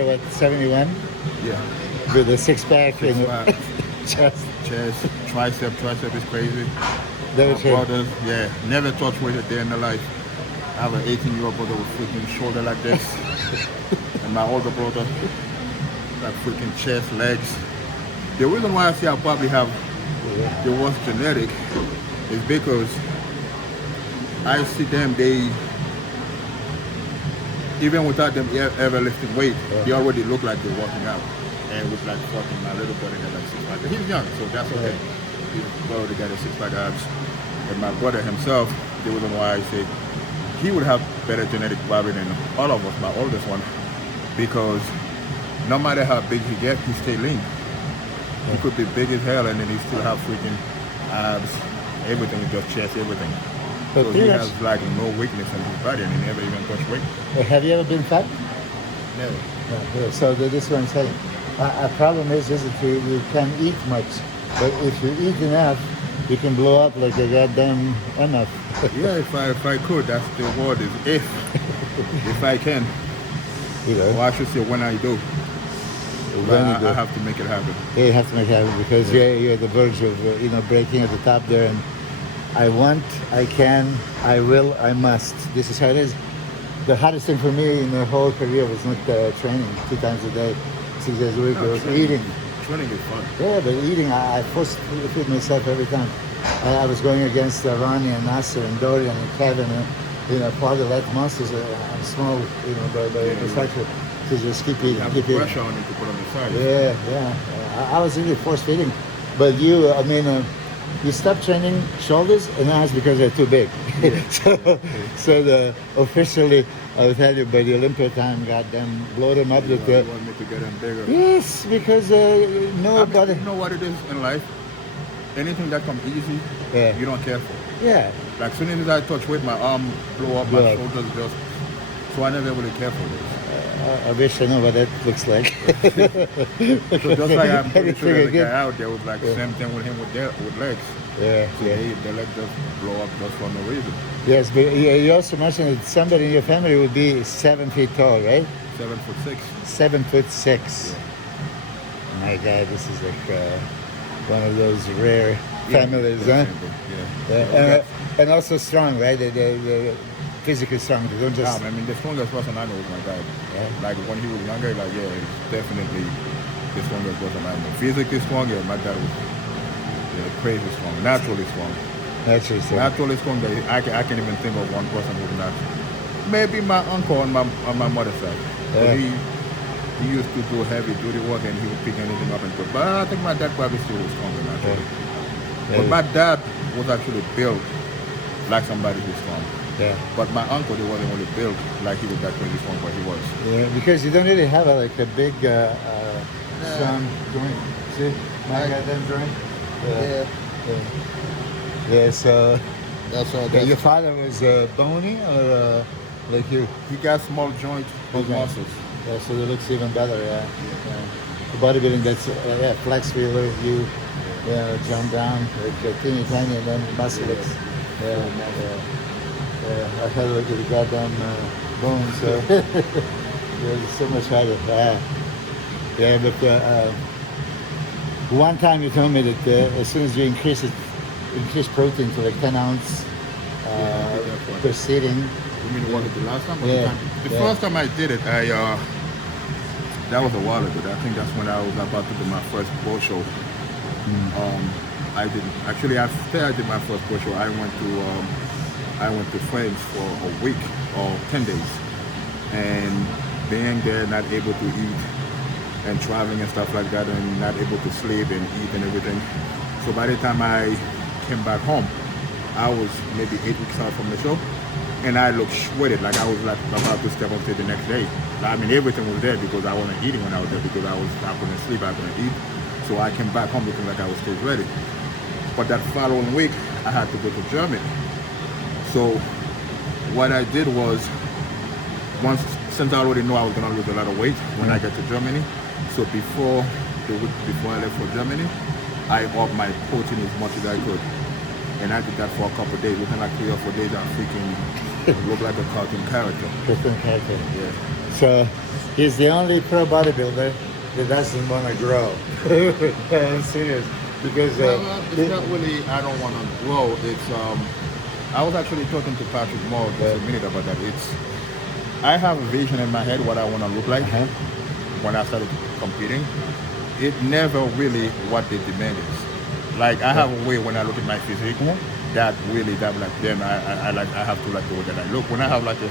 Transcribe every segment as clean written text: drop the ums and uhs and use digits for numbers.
father, what, 71? Yeah. With a six-pack and Six-pack. chest. Chest, tricep is crazy. Never My change. brothers, yeah, never touch weight a day in their life. I have an 18-year-old brother with freaking shoulder like this. And my older brother, like freaking chest, legs. The reason why I say I probably have the worst genetic is because I see them, even without them ever lifting weight, they already look like they're working out. And with like fucking my little brother got like six-pack. He's young, so that's okay. He's already got a six-pack abs. And my brother himself, the reason why I say he would have better genetic probably than all of us, my oldest one, because no matter how big he gets, he stay lean. He could be big as hell and then he still have freaking abs, everything, just chest, everything. But So he has like no weakness in his body and he never even touched weight. Have you ever been fat? Never. No. So this is what I'm saying. A problem is that you can't eat much, but if you eat enough, you can blow up like a goddamn enough. Yeah, if I could, that's the word is if I can. You know, Or I should say when I do. But I have to make it happen. Yeah, you have to make it happen because you're at the verge of breaking at the top there. And I want, I can, I will, I must. This is how it is. The hardest thing for me in the whole career was not training 2 times a day, 6 days a week. It was eating. Training is fun. Yeah, but eating, I forced to feed myself every time. I was going against Ronnie and Nasser and Dorian and Kevin and part of that monsters. I'm small, by structure. To just keep eating, keep eating. Pressure on you to put on the side. Yeah. I was really force feeding, but you stopped training shoulders, and that's because they're too big. Yeah. So officially, I will tell you by the Olympia time, goddamn, blow them up. You want me to get them bigger? Yes, because nobody. You know what it is in life? Anything that comes easy, you don't care for. Yeah. Like as soon as I touch weight, my arm blow up, my shoulders just. So I never really care for this. I wish I know what that looks like. So just like I'm pretty sure there's a guy out there was like same thing with him with legs. Yeah. So the legs just blow up just for no reason. Yes, but you also mentioned that somebody in your family would be 7 feet tall, right? 7'6". 7'6". Yeah. My God, this is like one of those rare families, huh? Yeah. And also strong, right? They're physically strong. They don't just. I mean, the strongest person I know is my dad. Yeah. Like when he was younger, he's definitely the strongest person I know. Physically strong, my dad was crazy strong, naturally strong. Naturally strong. I can't even think of one person who's not. Maybe my uncle on my mother's side. Yeah. He used to do heavy duty work and he would pick anything up and put. But I think my dad probably still was stronger naturally. Yeah. But my dad was actually built like somebody who's strong. Yeah. But my uncle, he wasn't really built like he was that crazy strong, but he was. Yeah, because you don't really have a big strong joint. See, my goddamn joint. Yeah. So. That's all. Your father was bony or like you? He got small joints, big muscles. Yeah, so it looks even better. Yeah. The bodybuilding, that's flex wheeler, you jump down like teeny tiny, and then muscle looks. I had a look at the goddamn bones. So it's so much harder. But one time you told me that as soon as you increase protein to like 10 ounce per sitting. You mean the last time? Yeah. The first time I did it, that was a while ago. I think that's when I was about to do my first pro show. I didn't actually. After I did my first pro show, I went to France for a week or 10 days, and being there, not able to eat, and traveling and stuff like that, and not able to sleep and eat and everything. So by the time I came back home, I was maybe 8 weeks out from the show, and I looked shredded, like I was like about to step up to the next day. I mean, everything was there because I wasn't eating when I was there because I couldn't sleep, I couldn't eat. So I came back home looking like I was still ready. But that following week, I had to go to Germany. So what I did was, since I already know I was gonna lose a lot of weight when I get to Germany, so before the week before I left for Germany, I upped my protein as much as I could. and I did that for a couple of days. Within like 3 or 4 days, I'm freaking look like a cartoon character. Cartoon character. Yeah. So he's the only pro bodybuilder that doesn't want to grow. I'm serious. Because It's not really, I don't want to grow. It's, I was actually talking to Patrick Moore just a minute about that. I have a vision in my head what I want to look like when I started competing. It never really what the demand is. Like I have a way when I look at my physique that really that like then I have to like the way that I look. When I have like a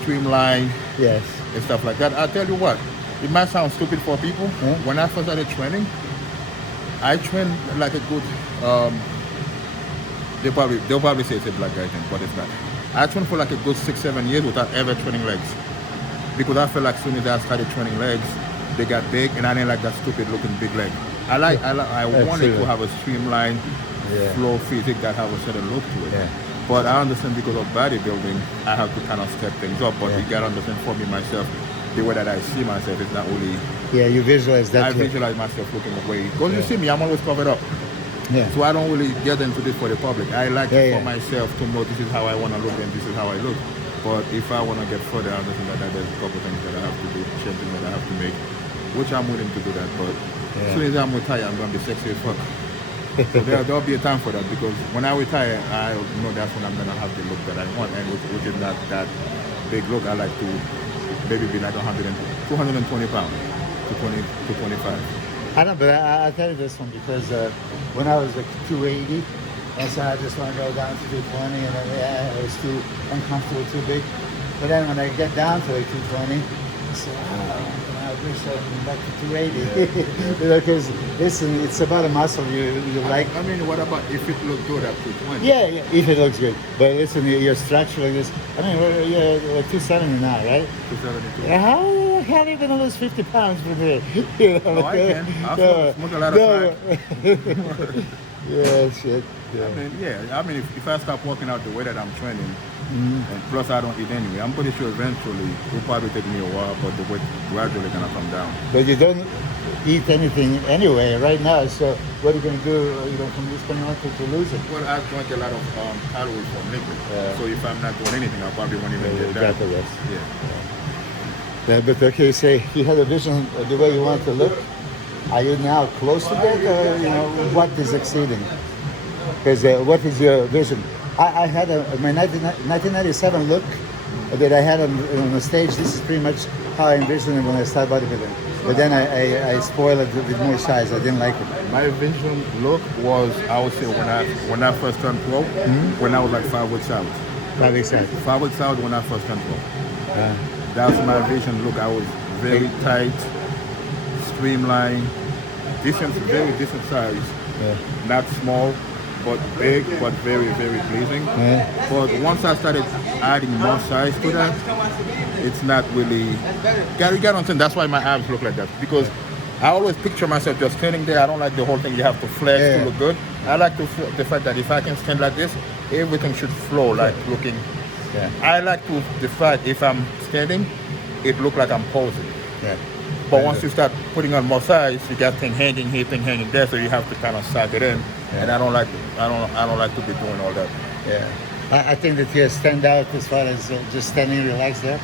streamline and stuff like that, I'll tell you what, it might sound stupid for people. When I first started training, I trained like a good they'll probably say it's a black guy thing, but it's not. I trained for like a good 6-7 years without ever training legs. Because I feel like as soon as I started training legs, they got big and I didn't like that stupid looking big leg. I wanted to have a streamlined flow physique that have a certain look to it. But I understand because of bodybuilding, I have to kind of step things up. But you gotta understand for me myself, the way that I see myself is not really. Yeah, you visualize that. I visualize myself looking away. Because you see me, I'm always covered up. So I don't really get into this for the public. I like it for myself to know this is how I want to look and this is how I look. But if I want to get further, I understand that there's a couple things that I have to do, changes that I have to make, which I'm willing to do that. But as soon as I'm retired, I'm going to be sexy as fuck. So there'll be a time for that because when I retire, I know that's when I'm going to have the look that I want, and which is not that big look. I like to maybe be like 220 pounds to 25. I don't, but I'll tell you this one because when I was like 280, and so I just want to go down to 220, and then it was too uncomfortable, too big. But then when I get down to like 220, I say, I wish I went back to 280. Because listen, it's about a muscle you like. I mean, what about if it looks good at 220? Yeah, if it looks good. But listen, your structure like this. I mean, you're 270 now, right? 272. How are you going to lose 50 pounds from here? No, I can. I'll smoke a lot of crack. Yeah, shit. I mean, if I stop working out the way that I'm training, and plus I don't eat anyway, I'm pretty sure eventually it'll probably take me a while, but the weight gradually gonna come down. But you don't eat anything anyway right now, so what are you gonna do? From this point on to lose it? Well, I drink a lot of calories from liquid, so if I'm not doing anything, I probably won't even get that. The rest. Yeah. But okay, say you had a vision of the way you want to look. Are you now close to that, or what is exceeding? Because what is your vision? I had my 1997 look that I had on the stage. This is pretty much how I envisioned it when I started bodybuilding. But then I spoiled it with more size. I didn't like it. My vision look was, I would say, when I first turned pro, when I was like 5 weeks out. 5 weeks out. 5 weeks out when I first turned pro. That's my vision look. I was very tight, streamlined, very decent size, not small, but big, but very, very pleasing. But once I started adding more size to that, it's not really. You got on. That's why my abs look like that, because I always picture myself just standing there. I don't like the whole thing. You have to flex to look good. I like the fact that if I can stand like this, everything should flow like looking. I like the fact if I'm standing, it look like I'm posing. But once you start putting on more size, you got thing hanging here, thing hanging there, so you have to kind of sack it in. And I don't like to be doing all that. I think that you stand out as far as just standing relaxed there.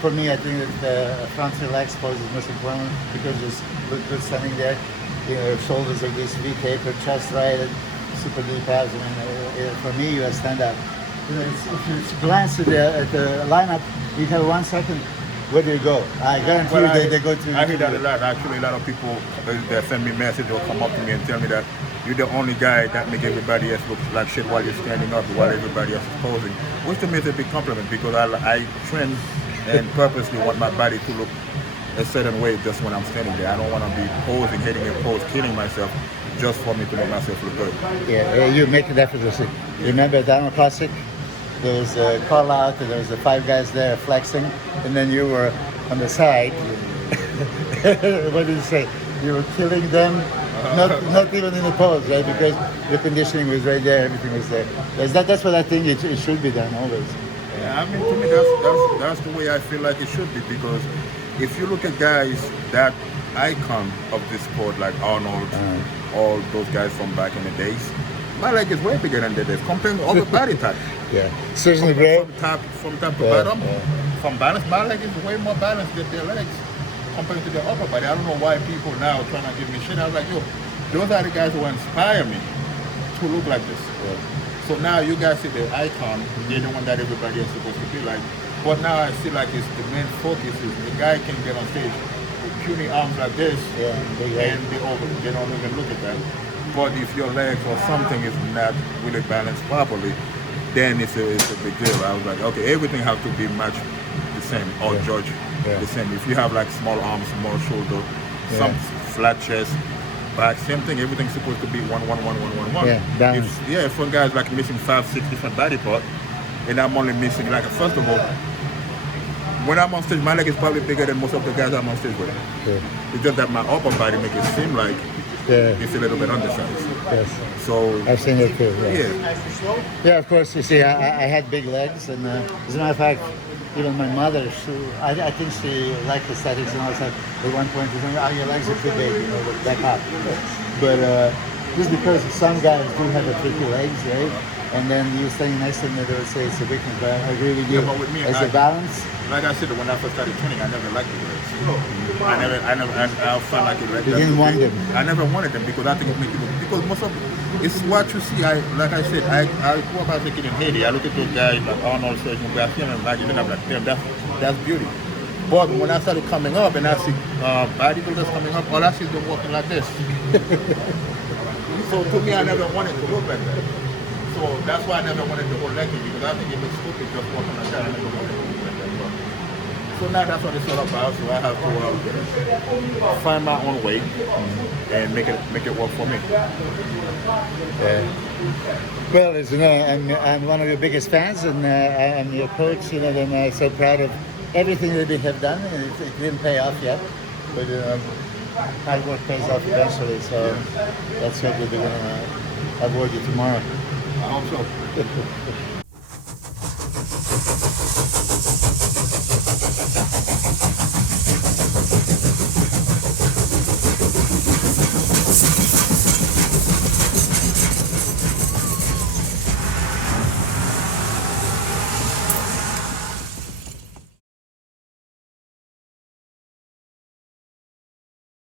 For me, I think that the front relaxed pose is most important because just look good standing there. Your shoulders like this, V-taper, chest right, and super deep abs. I mean, for me, you stand out. If you glance at the lineup, you have 1 second. Where do you go? I guarantee you they go to. I hear that a lot. Actually, a lot of people that send me message or come up to me and tell me that you're the only guy that make everybody else look like shit while you're standing up, while everybody else is posing. Which to me is a big compliment because I train and purposely want my body to look a certain way just when I'm standing there. I don't want to be posing, hitting a pose, killing myself just for me to make myself look good. You make it effortlessly. Remember Dynamo Classic? There was a call out, there was the 5 guys there flexing, and then you were on the side. What did you say? You were killing them, not even in the pose, right? Because the conditioning was right there, everything was there. That's what I think it should be done always. I mean, to me, that's the way I feel like it should be, because if you look at guys that icon of this sport, like Arnold, all those guys from back in the days, my leg is way bigger than theirs compared to other body type. Yeah. Seriously, bro. From top to Yeah, bottom, yeah. from balance, my leg is way more balanced than their legs compared to their upper body. I don't know why people now trying to give me shit. I was like, yo, those are the guys who inspire me to look like this. Yeah. So now you guys see the icon, they're the one that everybody is supposed to be like. But now I see like it's the main focus is the guy can get on stage with puny arms like this, Yeah, big leg. and they don't even look at that. But if your legs or something is not really balanced properly, then it's a big deal. I was like, okay, everything has to be matched the same or Yeah. judged Yeah. the same. If you have like small arms, small shoulder, some flat chest, back, same thing. Everything's supposed to be one. Yeah, balanced. If one guy's like missing 5-6 different body parts, and I'm only missing like first of all, when I'm on stage, my leg is probably bigger than most of the guys I'm on stage with. Yeah. It's just that my upper body makes it seem like Yeah. it's a little bit undersized. Yes. So I've seen it too. Yeah. yeah, Yeah, of course. You see, I had big legs, and as a matter of fact, even my mother, I think she liked aesthetics and all that stuff. At one point, she said, "Oh, your legs are too big, you know, back up." But just because some guys do have a tricky legs, right? And then you standing next to them, they would say it's a weakness. But I agree with you. Yeah, but with me, as a balance, like I said, when I first started training, I never liked the legs. I felt like it. you didn't want them. I never wanted them because I think it makes you look. Because most of it's what you see. Like I said, I grew up as a kid in Haiti. I look at those guys like Arnold Schwarzenegger, I see them like I'm like, damn, that's beauty. But when I started coming up and I see bodybuilders coming up, all I see is them walking like this. So to me, I never wanted to look like that. So that's why I never wanted the whole leg thing because I think it looks stupid just walking like that. I never wanted to look like that. So now that's what it's all about. So I have to find my own way and make it work for me. Yeah. Well, as you know, I'm one of your biggest fans, and I'm your coach. You know, and I'm so proud of everything that they have done. And it didn't pay off yet, but hard work pays off eventually. So that's what we're going to award you tomorrow. I hope so.